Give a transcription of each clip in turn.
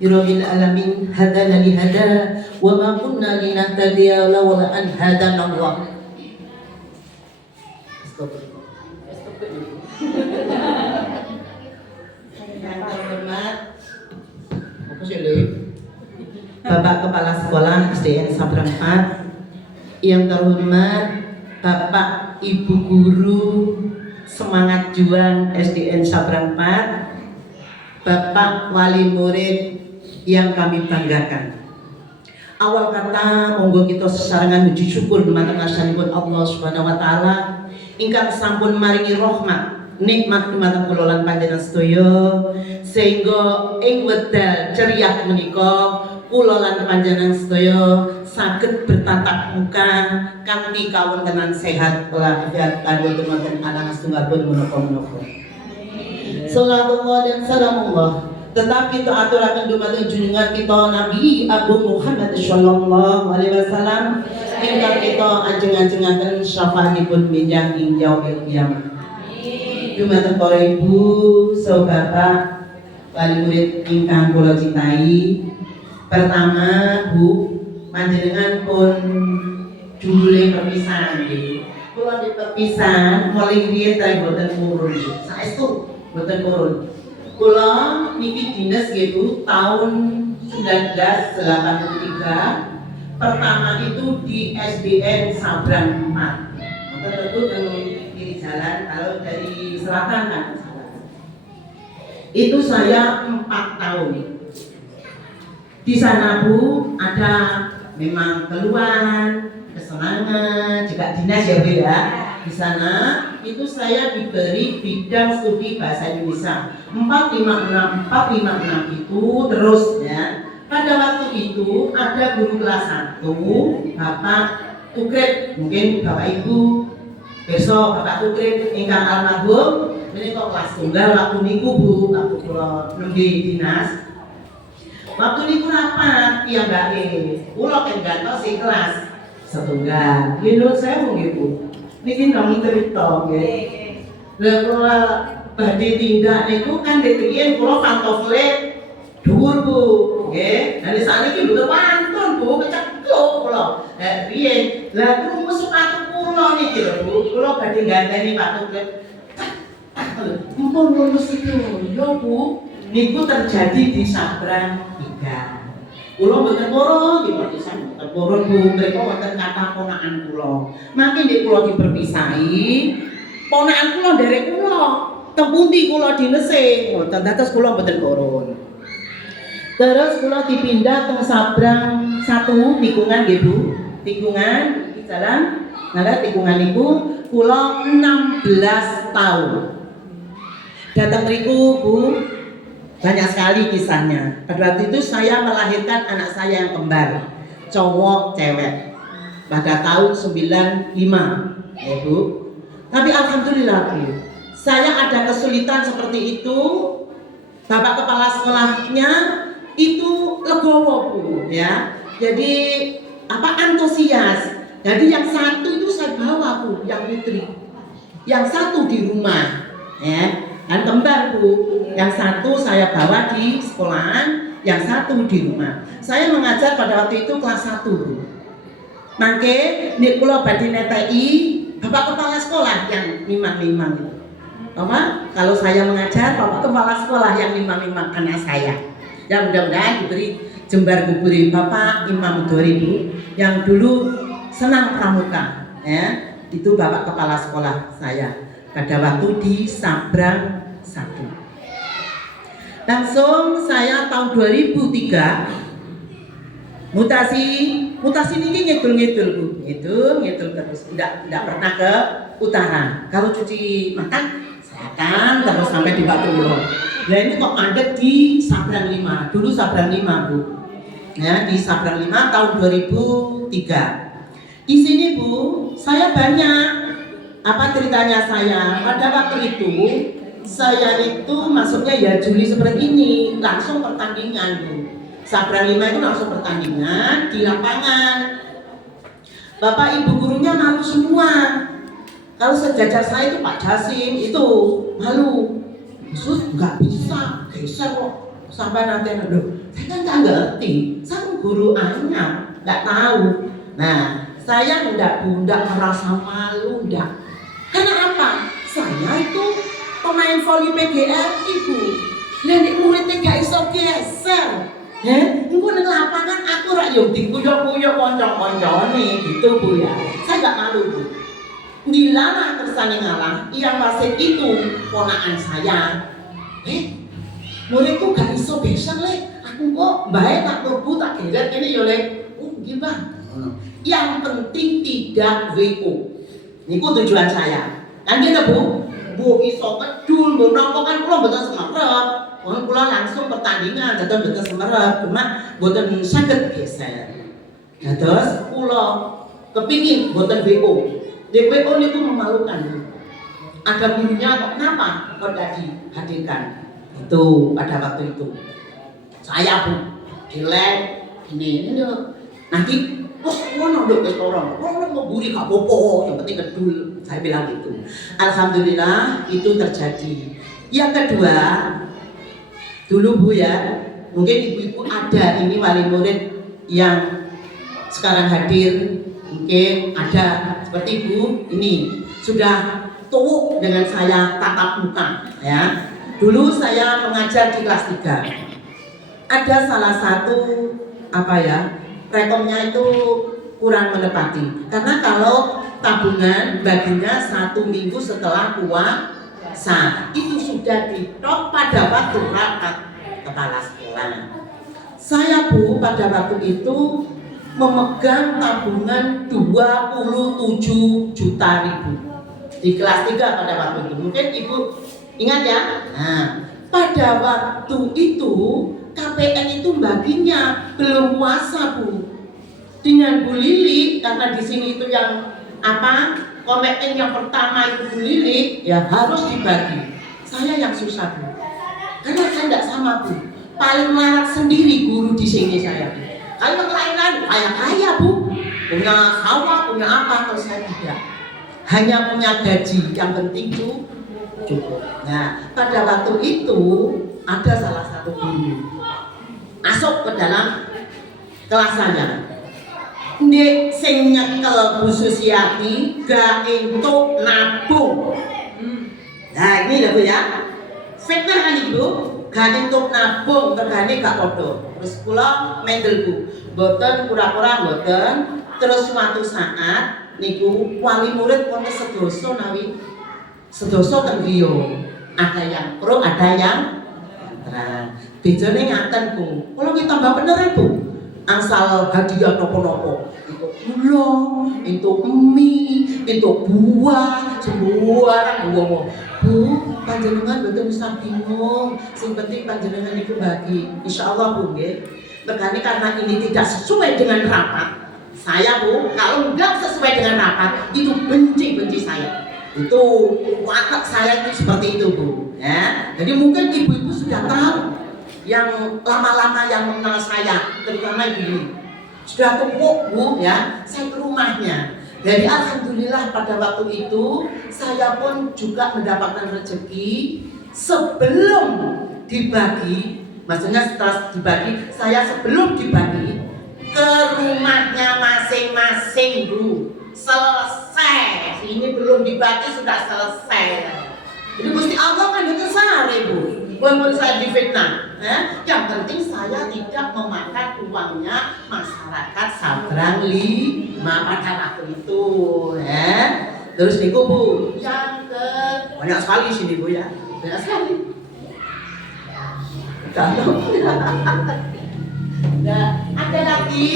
Rabbil alamin hadana li hada wa ma kunna linahtadiya laula an hadana Allah. Yang terhormat Bapak Kepala Sekolah SDN Sabrang 4, yang terhormat Bapak Ibu Guru Semangat Juang SDN Sabrang 4, Bapak Wali Murid yang kami banggakan. Awal kata monggo kita sesarengan muji syukur dumateng asmanipun Allah Subhanahu wa taala ingkang sampun maringi rahmat nikmat dumateng kula lan panjenengan sedaya sehingga ing wekdal ceria menika kula lan panjenengan sedaya saged bertatap muka kanthi kawontenan sehat walafiat kanggo dumateng anak setunggalipun menapa-menapa. Salawatullah dan salamullah tetap kita aturaken dumateng junjungan kita Nabi Agung Muhammad sallallahu alaihi wasallam ingkang kita ajeng-ajengaken syafaatipun minjang ing yaumil qiyamah. Dumateng para ibu, sahabat bapak, wali murid ingkang kula cintai. Pertama, Bu, panjenengan pun judule perpisahan nggih. Kula di perpisahan mulai riyen ta boten purun. Saestu boten purun. Kula niki dinas nggih Bu tahun 1983. Pertama itu di SDN Sabrang 4. Tentu kiri jalan kalau dari selatan kan. Itu saya 4 tahun. Di sana Bu ada memang keluhan, kesenangan, juga dinas ya Bu ya. Di sana itu saya diberi bidang studi bahasa Indonesia 456 itu terus ya. Pada waktu itu ada guru kelas 1 Bapak Tukret, mungkin Bapak Ibu besok Bapak Tukret ingkang almarhum menika kelas tunggal waktu niku Bu, waktu kula nembe dinas. Waktu niku rapat piyambake kula kan gantos kelas setunggal. Nggih saya nggih Bu. Niki nang cerita nggih. Lah kula badhe tindak niku kan riyen kula pantofle dhuwur Bu. Nggih. Lah sakniki mboten pantun Bu, kecekluk kula. Riyen lah krungu sepatu kula niki lho Bu. Kula badhe ganteni Pak Tuklet. Mumpun lulus itu yo Bu. Niku terjadi di Sabrang 3. Kula mboten purun, nggih pisan mboten purun Bu, mriku wonten kathah ponakan kula. Mangke nek kula diperpisahi, ponakan kula nderek kula, teng pundi kula dinese, ngoten dados kula mboten purun. Terus kula dipindah teng Sabrang 1 tikungan nggih Bu. Tikungan iki jalan, nah tikungan niku kula 16 tahun. Datang mriku Bu, banyak sekali kisahnya. Pada waktu itu saya melahirkan anak saya yang kembar, cowok cewek, pada tahun 95 ya Bu. Tapi alhamdulillah Bu, saya ada kesulitan seperti itu. Bapak kepala sekolahnya itu legowo Bu ya. Jadi antusias. Jadi yang satu itu saya bawa Bu, yang putri. Yang satu di rumah ya. Dan kembar Bu, yang satu saya bawa di sekolahan, yang satu di rumah. Saya mengajar pada waktu itu kelas 1 Bu. Mangke nek kula badhe neteki Bapak kepala sekolah yang mimang-mimang itu. Kalau saya mengajar Bapak kepala sekolah yang mimang-mimang anak saya. Ya mudah-mudahan diberi jembar kuburi Bapak Imam Dori Bu, yang dulu senang pramuka ya. Itu Bapak kepala sekolah saya pada waktu di Sabrang 1. Langsung saya tahun 2003 mutasi ini ngidul Bu, ngidul terus, tidak pernah ke utara. Kalau cuci makan selatan terus sampai di Batu Ulo. Nah ini kok ada di Sabrang 5, dulu Sabrang 5 Bu ya, di Sabrang 5 tahun 2003. Di sini Bu, saya banyak ceritanya saya. Pada waktu itu saya itu masuknya ya Juli seperti ini, langsung pertandingan Bu. Sabrang 5 itu langsung pertandingan di lapangan. Bapak ibu gurunya malu semua. Kalau sejajar saya itu Pak Jasim itu malu. Sus nggak bisa geser kok sampai nanti Saya kan nggak ngerti, saya kan guru anyar, nggak tahu. Nah, saya enggak merasa malu, enggak. Karena apa? Saya itu pemain voli PGRI, Bu. Lah nek muridnya gak iso geser. Engko ning lapangan aku rak yo dikuyok-kuyok kanca-kancane gitu, Bu ya. Saya enggak malu, Bu. Dilana kersane ngalah, yang wasit itu ponakan saya. Muridku gak iso geser, Le. Aku kok bae tak mlebu tak geser kene yo, Le. Oh, gimana? Yang penting tidak WO. Niku tujuan saya. Kan gitu, Bu. Bu iso kedul, Bu napa kan kula mboten semerep. Wong kula langsung pertandingan dados mboten semerep, cuma mboten saged geser. Dados kula kepingin mboten WO. WO niku memalukan, Bu. Ada gurunya kok kenapa kok tidak dihadirkan? Itu pada waktu itu. Saya, Bu, dilek ini nanti ngono nduk wis ora. Ora mau buri gak apa-apa, yang penting kedul. Saya bilang gitu. Alhamdulillah itu terjadi. Yang kedua, dulu, Bu ya, mungkin ibu-ibu ada ini wali murid yang sekarang hadir, mungkin ada seperti Bu ini sudah tuwuk dengan saya tatap muka ya. Dulu saya mengajar di kelas 3. Ada salah satu rekomnya itu kurang menepati. Karena kalau tabungan baginya 1 minggu setelah puasa itu sudah ditop pada waktu rapat kepala sekolah. Saya, Bu, pada waktu itu memegang tabungan 27 juta ribu di kelas 3 pada waktu itu. Mungkin Ibu ingat ya. Nah, pada waktu itu KPN itu baginya belum puasa, Bu. Dengan Bu Lili, karena di sini itu yang komitmen yang pertama itu Bu Lili, ya harus dibagi. Saya yang susah, Bu. Karena saya tidak sama, Bu. Paling larat sendiri guru di sini saya. Kalau yang lain-lain kaya, Bu. Punya sawah, punya apa, kalau saya tidak. Hanya punya gaji, yang penting cukup. Nah, pada waktu itu ada salah satu guru masuk ke dalam kelas saya. Nek sing nyekel Bu Susiati gak entuk nabung. Nah, ini lho, Bu ya. Fitnah kan Ibu, gak entuk nabung, regane gak padha. Terus kula mendel, Bu. Mboten pura-pura mboten. Terus suatu saat niku wali murid wonten sedoso nawi. Sedoso ten griya. Ada yang pro, ada yang kontra. Bedane ngaten, Bu. Kula ki tambah beneran, Bu. Asal hadiah nopo-nopo. Itu gula, itu mie, itu buah, sembarang buah. Bu, panjenengan betul bisa bingung. Sing penting panjenengan itu bagi. Insyaallah, Bu, nggih. Mergane karena ini tidak sesuai dengan rapat. Saya, Bu, kalau enggak sesuai dengan rapat, itu benci saya. Itu watak saya itu seperti itu, Bu. Ya. Jadi mungkin ibu-ibu sudah tahu yang lama-lama yang mengenal saya, terutama ibu ini. Sudah tumpuk, Bu, ya. Saya ke rumahnya. Jadi alhamdulillah pada waktu itu saya pun juga mendapatkan rezeki sebelum dibagi. Maksudnya setelah dibagi, saya sebelum dibagi ke rumahnya masing-masing, Bu. Selesai. Ini belum dibagi sudah selesai. Jadi Gusti Allah kan itu sehari, Bu. Walaupun saya difitnah, yang penting saya tidak memakan uangnya masyarakat Sabrang 5 pada waktu itu, Terus niku, Bu, yang banyak sekali sini, Bu, ya, banyak sekali. Nah, ada lagi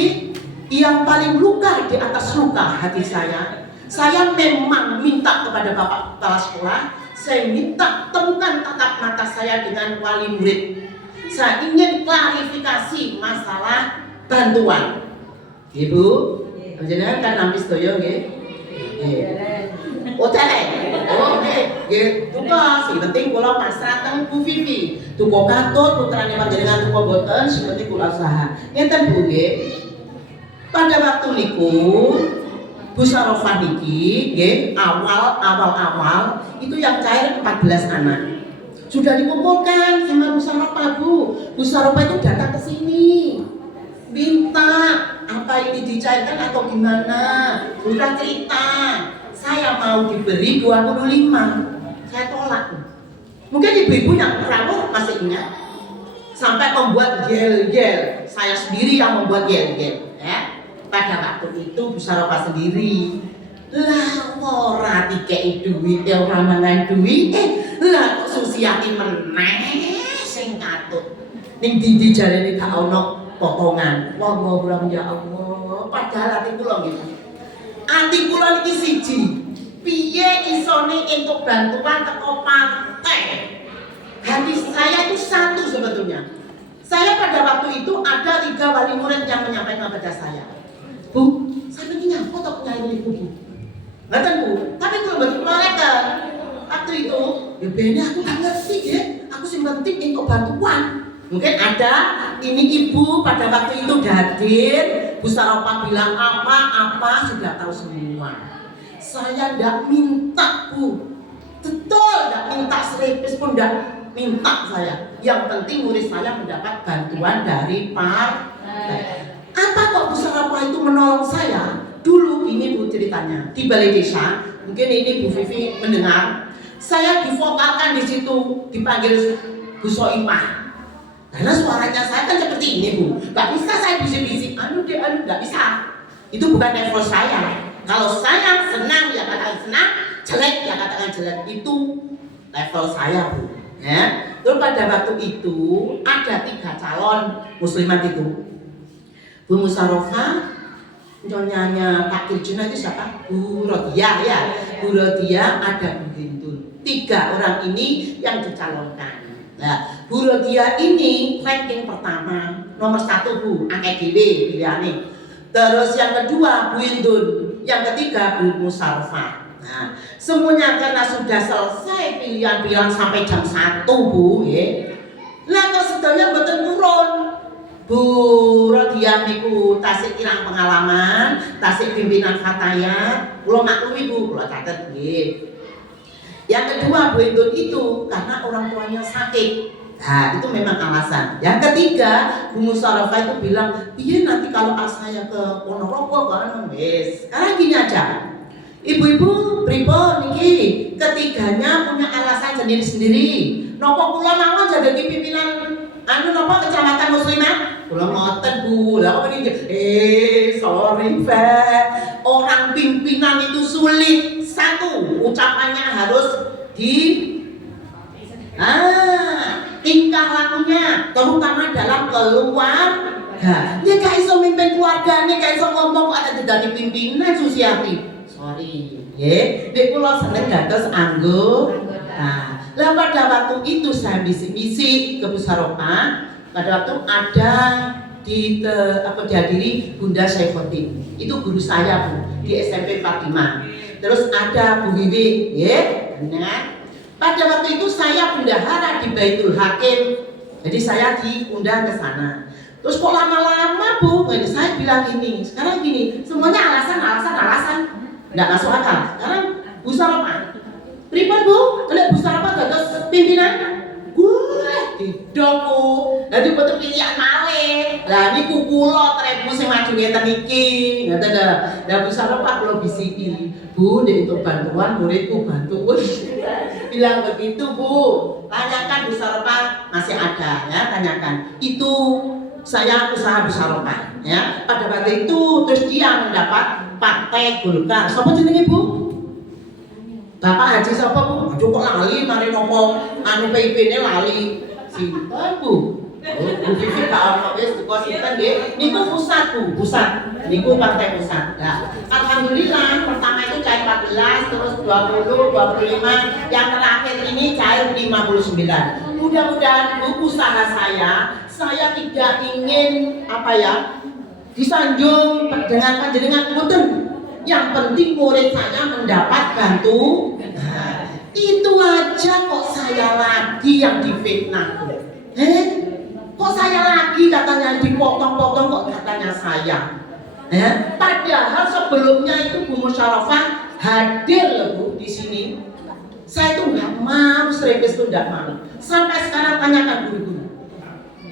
yang paling luka di atas luka hati saya. Saya memang minta kepada Bapak Kepala Sekolah, saya minta temukan tatap mata saya dengan wali murid. Saya ingin klarifikasi masalah bantuan. Ibu, jenengan kan nampis toyo nggih? Oh, telek. Oh, nggih. Tugas, sing penting kula pasrah teng Bu Vivi. Tuku katut putrane panjenengan tuku boten, sing penting kula usaha. Ngenten, Bu, nggih. Pada waktu niku Bu Sarofah niki, awal itu yang cair 14 anak. sudah dikumpulkan sama Bu Saropa, Bu. Bu Saropa itu datang ke sini, minta apa ini dicairkan atau gimana. Sudah cerita, saya mau diberi 25. Saya tolak. Mungkin ibu-ibu yang perawat masih ingat, sampai membuat gel-gel. Saya sendiri yang membuat gel-gel. Pada waktu itu Bu Saropa sendiri. Lah ora dikei duit, ora mangan duit. Lah kok Susiati meneh sing katut. Ning ndi jarene gak ono potongan. Wallahu ya Allah. Padahal ati kula nggih. Ati kula niki siji. Piye isone entuk bantuan teko partai? Hati saya itu satu sebetulnya. Saya pada waktu itu ada 3 wali murid yang menyampaikan kepada saya, Bu, saya ini nyampe atau punya ibu Bu? Ngerti Bu, tapi kalau bagi mereka waktu itu, ya bener aku gak ngerti ya, aku sih penting untuk bantuan. Mungkin ada, ini ibu pada waktu itu hadir, Bu Saropa bilang apa sudah tahu semua. Saya tidak minta Bu, betul tidak minta seripis pun tidak minta saya. Yang penting murid saya mendapat bantuan dari partai. Apa kok Bu Saropa itu menolong saya? Dulu ini Bu ceritanya di balai desa, mungkin ini Bu Vivi mendengar, saya divokalkan di situ, dipanggil Bu Soimah. Karena suaranya saya kan seperti ini Bu, nggak bisa saya bisik-bisik, anu nggak bisa. Itu bukan level saya. Kalau saya senang ya katakan senang, jelek ya katakan jelek. Itu level saya Bu. Ya. Terus pada waktu itu ada 3 calon muslimat itu. Bu Musarofah, nyonyanya Pak Kirjuna itu siapa? Bu Rodia ya. Bu Rodia, ada Bu Hindun. 3 orang ini yang dicalonkan. Nah, Bu Rodia ini ranking pertama, nomor 1 Bu, angkat dewe pilihane. Terus yang kedua Bu Hindun, yang ketiga Bu Musarofah. Nah, semuanya karena sudah selesai pilihan-pilihan sampai jam 1 Bu, ya. Lah kok sedaya mboten purun. Bu Rodia niku tasik kirang pengalaman, tasik pimpinan Fatayat, kula maklumi Bu, kula catet nggih. Yang kedua Bu Hindun itu karena orang tuanya sakit. Nah, itu memang alasan. Yang ketiga, Bu Musarofah itu bilang, "Iya nanti kalau saya ke Ponorogo kan wis." Sekarang gini aja. Ibu-ibu, pripun niki ketiganya punya alasan sendiri-sendiri. Napa kula mawon jadi pimpinan napa kecamatan muslimat? Kula ngoten Bu. Lah apa niki? Sorry Pak. Orang pimpinan itu sulit. Satu, ucapannya harus tingkah lakunya, terutama dalam keluarga. Dia gak iso mimpin keluargane, gak iso ngomong kok ada dadi pimpinan Susiati. Sorry, ya, dek kula seneng dados anggota. Lah pada waktu itu saya bisik-bisik ke Bu Saropa. Pada waktu ada dihadiri Bunda Saifuddin. Itu guru saya Bu di SMP 45. Terus ada Bu Wiwi, ya, benar. Pada waktu itu saya bendahara di Baitul Hakim. Jadi saya diundang ke sana. Terus kok lama-lama Bu, saya bilang gini, sekarang gini, semuanya alasan. Nggak masuk akal. Sekarang Bu Saropa, pripun Bu? Kalau Bu Saropa dados pimpinan, tidak Bu. Nanti betul pilihan malih. Lah niku kula trebu sing maju ngeten iki. Ngoten lho. Lah Bu Saropa kula bisiki, Bu, nek untuk bantuan muridku bantu. Bilang begitu Bu. Tanyakan Bu Saropa masih ada ya, tanyakan. Itu saya usaha Bu Saropa ya. Pada waktu itu terus dia mendapat Partai Golkar. Sapa jenenge Bu? Bapak Haji sapa Bu? Aduh kok lali mari nopo PIP-ne lali. Sinten Bu? Bu Vivi Pak ono wis teko sinten nggih? Niku pusat Bu, pusat. Niku partai pusat. Nah, alhamdulillah pertama itu cair 14, terus 20, 25, yang terakhir ini cair 59. Mudah-mudahan Bu usaha saya tidak ingin disanjung dengan panjenengan mboten. Yang penting murid saya mendapat bantu. Nah, itu aja kok saya lagi yang difitnah. Kok saya lagi katanya dipotong-potong kok katanya saya. Padahal sebelumnya itu Bu Musarofah hadir loh Bu di sini. Saya itu nggak mau serepes itu nggak mau. Sampai sekarang tanyakan guru-guru.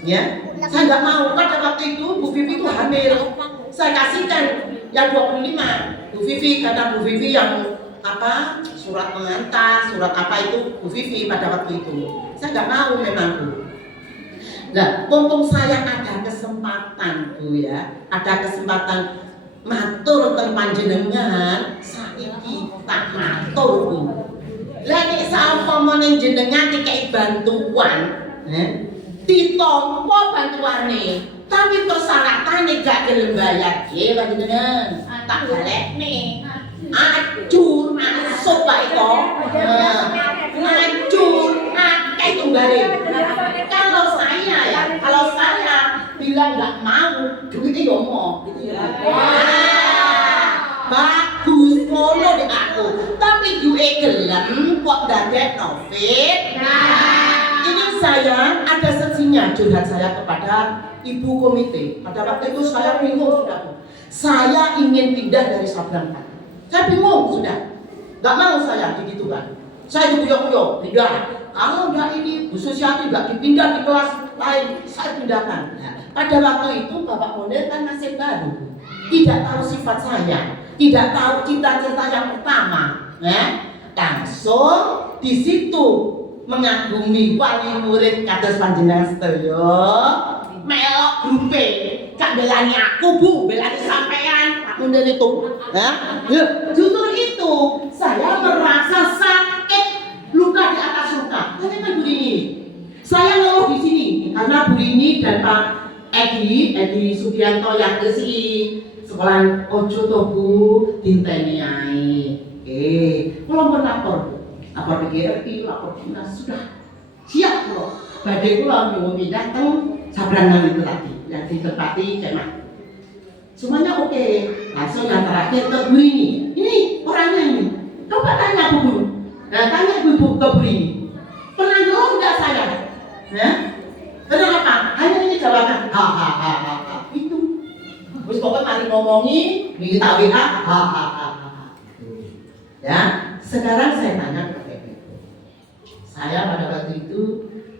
Ya, saya nggak mau. Pada waktu itu Bu Vivi itu hamil. Saya kasihkan yang 25. Bu Vivi kata Bu Vivi yang apa? Surat pengantar, surat apa itu Bu Vivi pada waktu itu. Saya nggak mau memang Bu. Nah, mumpung saya ada kesempatan Bu ya, ada kesempatan matur teng panjenengan, saiki tak matur Bu. Lah nek saumpamane jenengan dikai bantuan, ditompo bantuane, tapi persyaratannya gak gelem bayar, nggih panjenengan. Tak balekne. Acur, masuk Pak Eko. Acur, akeh tunggale. Kalau saya bilang nggak mau, duitnya yo mau, gitu ya. Bagus, ngono di aku. Tapi duit gelem kok dadek Novit. Ini saya ada sesinya curhat saya kepada ibu komite. Pada waktu itu saya bingung sudah. Saya ingin pindah dari Sabrang. Saya bingung sudah. Nggak mau saya digitukan. Saya dikuyok-kuyok, pindah. Kalau enggak ini Bu Susiati enggak dipindah di kelas lain, saya pindahkan. Pada waktu itu Bapak Munir kan masih baru, tidak tahu sifat saya, tidak tahu cita-cita yang pertama, langsung di situ mengagumi wali murid kados panjenengan sedaya, melok grupe, gak belani aku Bu, belani sampean, Pak Munir itu, justru itu saya merasa sakit, luka di atas luka. Karena kan Bu Rini, saya ngeluh di sini karena Bu Rini dan Pak Edi Sugianto yang ngisi sekolah ojo to Bu, dinteni ae. Kula pun lapor PGRI, lapor dinas sudah siap kula. Badhe kula nyuwun pindah teng Sabrangan itu tadi yang ditempati kemah. Semuanya oke. Langsung yang terakhir ke Bu Rini. Ini orangnya ini. Coba tanya Bu Guru. Nah, tanya ibu ke Bu Rini. Pernah ngeluh enggak saya? Kenapa? Hanya ini jawaban. Itu. Terus pokoknya mari ngomongi, minta WA. Ya, sekarang saya tanya kepada ibu. Saya pada waktu itu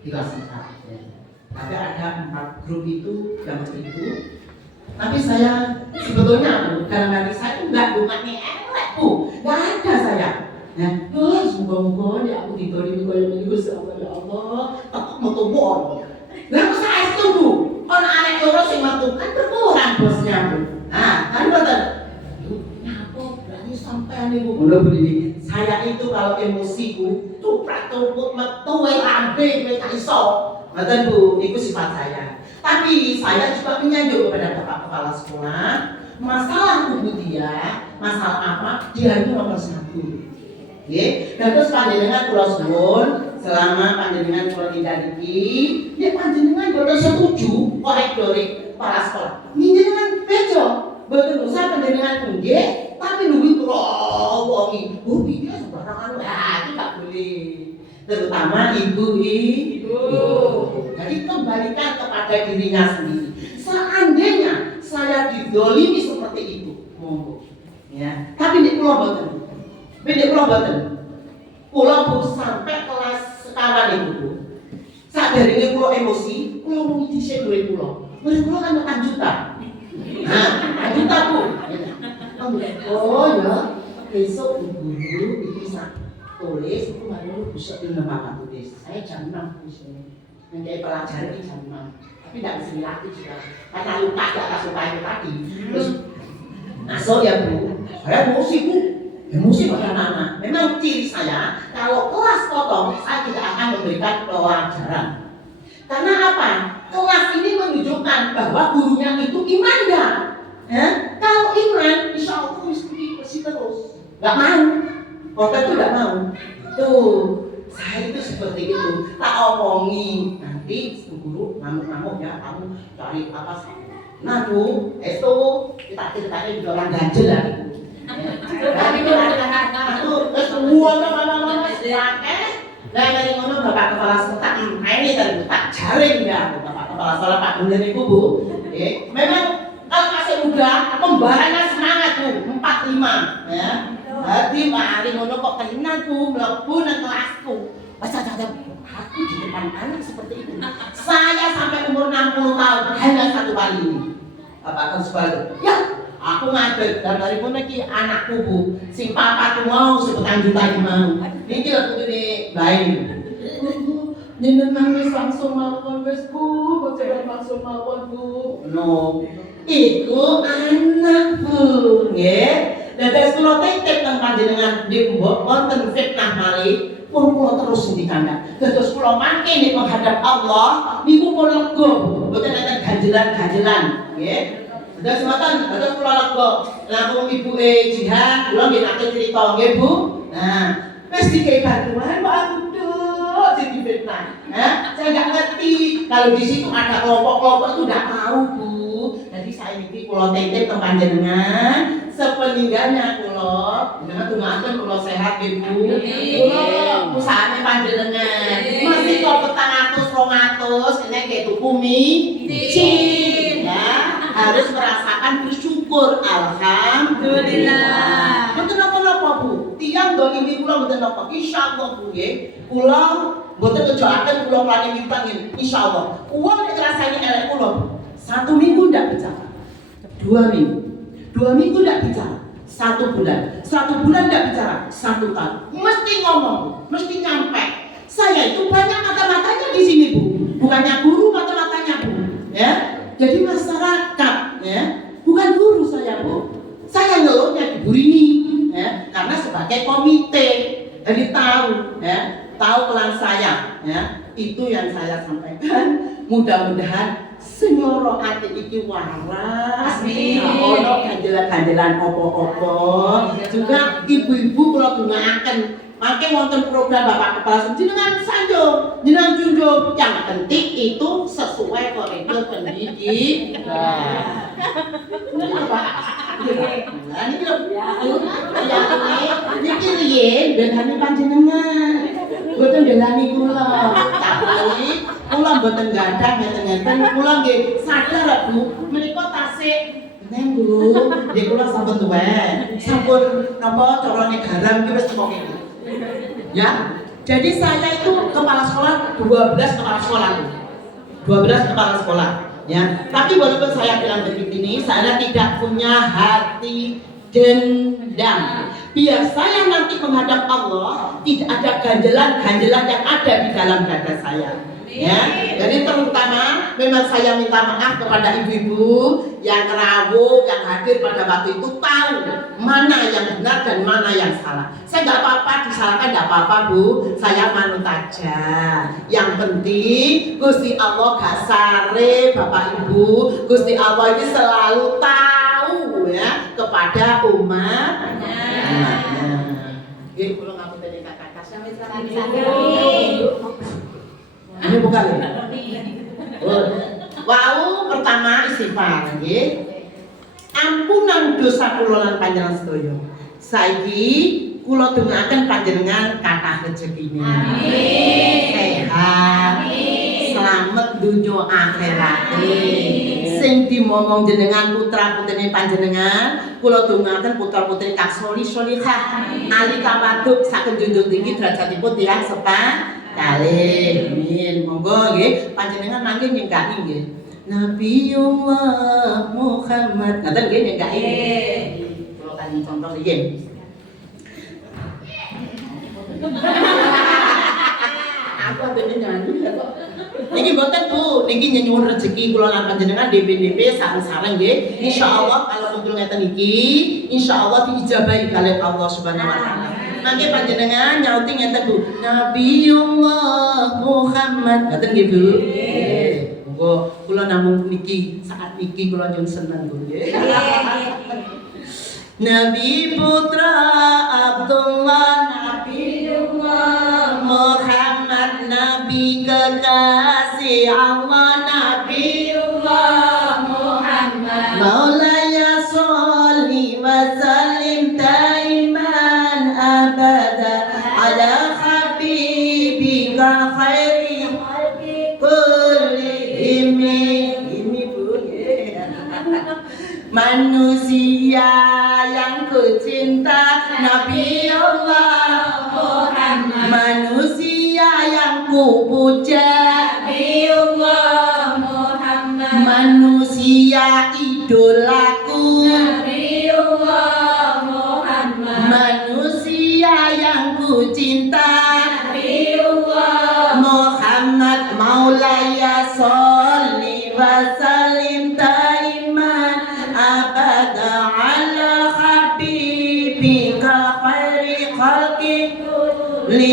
di kelas 4. Ya. Tapi ada 4 grup itu yang itu. Tapi saya sebetulnya Bu, dalam hati saya enggak bukannya elek Bu, enggak ada saya. Semoga-moga ya aku diberi kaya minggu sama ya Allah, aku mau tumbuh. Lalu saya itu Bu, orang anak loro sing metu kan berkurang bosnya Bu. Kan betul. Nyapa berani sampean niku. Ngono Bu ini. Saya itu kalau emosi Bu, tuprak-tupuk metu wae lambe kowe gak iso. Ngoten Bu, itu sifat saya. Tapi saya juga menyanjung kepada Bapak Kepala Sekolah, masalah dia, masalah apa, dia itu nomor 1. Dan terus panjenengan kula suwun selama panjenengan kula tindak iki, nek panjenengan boten setuju korek-korek para sekolah. Panjenengan bejo, boten usah panjenengan nggih, tapi luwih kula wongi. Bu piye sembarangan itu tak boleh. Terutama ibu. Jadi kembalikan kepada dirinya sendiri. Seandainya saya didolimi seperti itu, monggo. Ya, tapi nek kula boten. Beda pulau sampai kelas sekawan itu, saat dari ini pulau emosi, pulau mau dhisik duwe pulau. Murid pulau kan 4 juta. 4 juta Bu. Oh ya, besok ibu guru bisa tulis itu baru bisa dengan Bapak tulis. Saya jam 6 disini. Menjadi pelajaran di jam 6. Tapi tidak bisa dilatih juga. Karena lupa di atas lupa itu tadi. Terus masuk ya Bu. Saya emosi Bu. Emosi pada anak-anak. Memang ciri saya, kalau kelas kosong, saya tidak akan memberikan pelajaran. Karena apa? Kelas ini menunjukkan bahwa gurunya itu iman enggak? Kalau iman, insya Allah mesti terus. Gak mau. Kota itu gak mau. Tuh, saya itu seperti itu. Tak omongi. Nanti guru ngamuk-ngamuk ya, kamu cari apa sih? Nah Bu, itu kita ceritanya juga orang ganjel lah. Aku semua nama-nama pakai. Lah dari ngono Bapak Kepala Sekolah ini tadi tak jaring ya Bapak Kepala Sekolah Pak Munir itu Bu. Memang kalau masih muda pembaharannya semangat Bu, 45 ya. Jadi Pak Ari ngono kok kena Bu, mlebu nang kelas bapak sebal. Ya, aku ngadeg dari pun iki anakku Bu. Sing papaku mau sebetang juta mau. Niki aku ini lain. Jenengan wis langsung mawon wis Bu, boten langsung mawon Bu. No. Iku anak Bu, nggih. Dados kula titip nang panjenengan nggih mbok wonten fitnah malih, pun kula terus dikandhak. Dados kula mangke nek menghadap Allah niku pun lega, boten enten ganjelan-ganjelan, nggih. Dados ngoten, dados kula lega. Lampung ibuke Jihan, kula nggih nate crita nggih Bu. Nah, wis dikei bantuan Pak Abdul jadi fitnah. Saya nggak ngerti kalau di situ ada kelompok-kelompok itu nggak tahu Bu. Jadi saya ini kalau titip ke panjenengan sepeninggalnya kulo dengan tungakan kulo sehat ibu kulo usahanya panjenengan masih kok petang atus ini kayak tuku mie ya harus merasakan bersyukur alhamdulillah betul apa Bu tiang do ini kulo betul apa insyaallah Bu ya kulo betul kejoakan kulo pelani bintangin insyaallah uang yang rasanya elek kulo 1 minggu tidak bicara 2 minggu 2 minggu tidak bicara 1 bulan 1 bulan tidak bicara 1 tahun mesti ngomong mesti nyampe saya itu banyak mata-matanya di sini Bu bukannya guru mata-matanya Bu ya jadi masyarakat ya bukan guru saya Bu saya ngeluhnya di Bu Rini ya karena sebagai komite jadi tahu ya tahu pelan saya ya itu yang saya sampaikan mudah-mudahan senyoro ati iki waras ono ganjelan-ganjelan opo-opo juga ibu-ibu kula dongaaken mangke wonten program Bapak Kepala jenengan sanjung jenengan junjung yang penting itu sesuai koridor pendidikan nah niki lho ya niki riyen delane panjenengan mboten delani kula tapi kula mboten gadah ngeten-ngeten kula nggih sadar Bu menika tasik neng Bu nggih kula sampun tuwek sampun napa carane garam iki wis teko kene ya jadi saya itu kepala sekolah 12 kepala sekolah 12 kepala sekolah ya tapi walaupun saya bilang begini saya tidak punya hati dendam biar saya nanti menghadap Allah tidak ada ganjelan-ganjelan yang ada di dalam dada saya ya jadi terutama memang saya minta maaf kepada ibu-ibu yang rawuh yang hadir pada waktu itu tahu mana yang benar dan mana yang salah saya nggak apa-apa disalahkan nggak apa-apa Bu saya manut aja yang penting Gusti Allah gak sare Bapak Ibu Gusti Allah ini selalu tahu ya kepada umatnya ini kalau ngaku tadi kakak sampai sekarang ini bukan ya? Wau pertama istighfar nggih. Ampunan dosa kula lan panjenengan sedaya. Saiki kula dongaaken panjenengan kathah rejekine. Amin. Sehat. Amin. Slamet donya akhirate. Sing dimomong jenengan putra-putrine panjenengan, kula dongaaken putra-putri kang sholih-sholihah. Alika waduk saken junjung tinggi derajatipun tiyang kalih amin monggo nggih panjenengan mangke nyengkaki nggih Nabiullah Muhammad ngaten nggih nyengkaki kula kan contoh nggih aku ate nyanyi niki mboten Bu niki nyuwun rezeki kula lan panjenengan DPDP sareng-sareng nggih insyaallah kalau muncul ngeten iki insyaallah diijabahi kalih Allah Subhanahu wa taala mangke panjenengan nyauti ngeten Bu Nabiullah Muhammad ngaten nggih Bu nggih monggo kula namung niki saat niki kula nyuwun seneng Bu nggih Nabi putra Abdullah Nabiullah Muhammad Nabi kekasih Allah Nabiullah Muhammad Maulaya sholli wa sallim daiman abada ala habibika khairi kullihim ini Bu manusia yang kucinta Nabi Allah Muhammad manusia yang kupuja Nabi Allah Muhammad manusia idola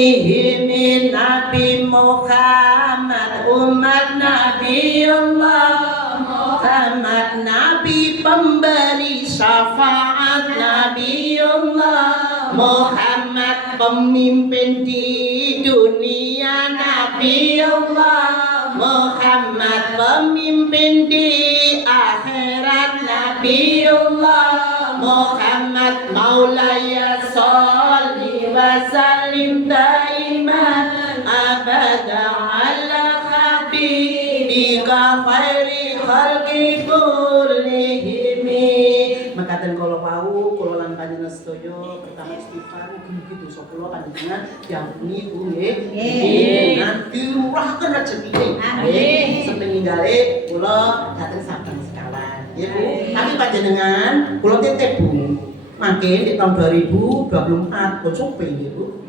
Lihimi Nabi Muhammad umat Nabi Allah Muhammad Nabi pemberi syafaat Nabi Allah Muhammad pemimpin di dunia Nabi Allah Muhammad pemimpin di akhirat Nabi Allah Muhammad maulaya sholli wa sallim daiman abada ala habibika khairi khalqi kullihim. Mekaten kula wau kula lan panjenengan sedaya pertama istighfar mugi dosa kula panjenengan diampuni nggih. Nanti rurahaken rejekine. Amin. Sepenginggale kula dateng saben sekawan. Nggih Bu. Tapi panjenengan kula titip Bu. Makin di tahun 2024 pun supil nggih Bu.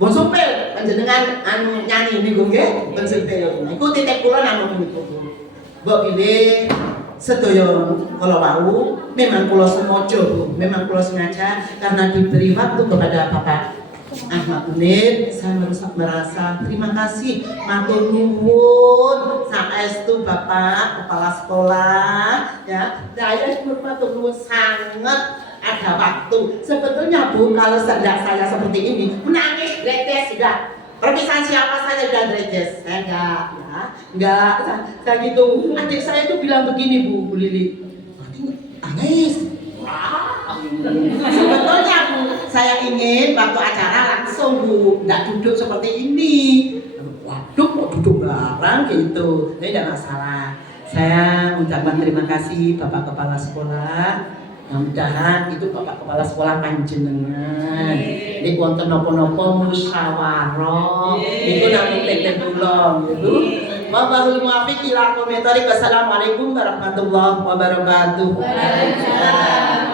Pun supil panjenengan anu nyanyi niku nggih, pun supil. Iku titip kula namung niku Bu. Mbok pilih sedaya kalau wau memang kula semojo Bu, memang kula sengaja karena diberi waktu kepada Bapak Ahmad Munir. Saya merasa terima kasih matur nuwun saestu Bapak Kepala Sekolah ya. Saya matur nuwun sangat ada waktu. Sebetulnya Bu kalau tidak saya seperti ini menangis gretes sudah. Perpisahan siapa saya udah gretes. Saya enggak saya gitu. Adik saya itu bilang begini Bu Lili. Nangis. Sebetulnya Bu, saya ingin waktu acara langsung Bu, enggak duduk seperti ini. Waduh, kok duduk bareng gitu. Ini enggak masalah. Saya ucapkan terima kasih Bapak Kepala Sekolah. Mudah-mudahan itu Bapak Kepala Sekolah panjenengan. Ini wonten napa-napa musyawarah. Niku namung teten kula gitu. Wallahul muwaffiq ila aqwamit thoriq. Wassalamualaikum warahmatullahi wabarakatuh. Waalaikumsalam.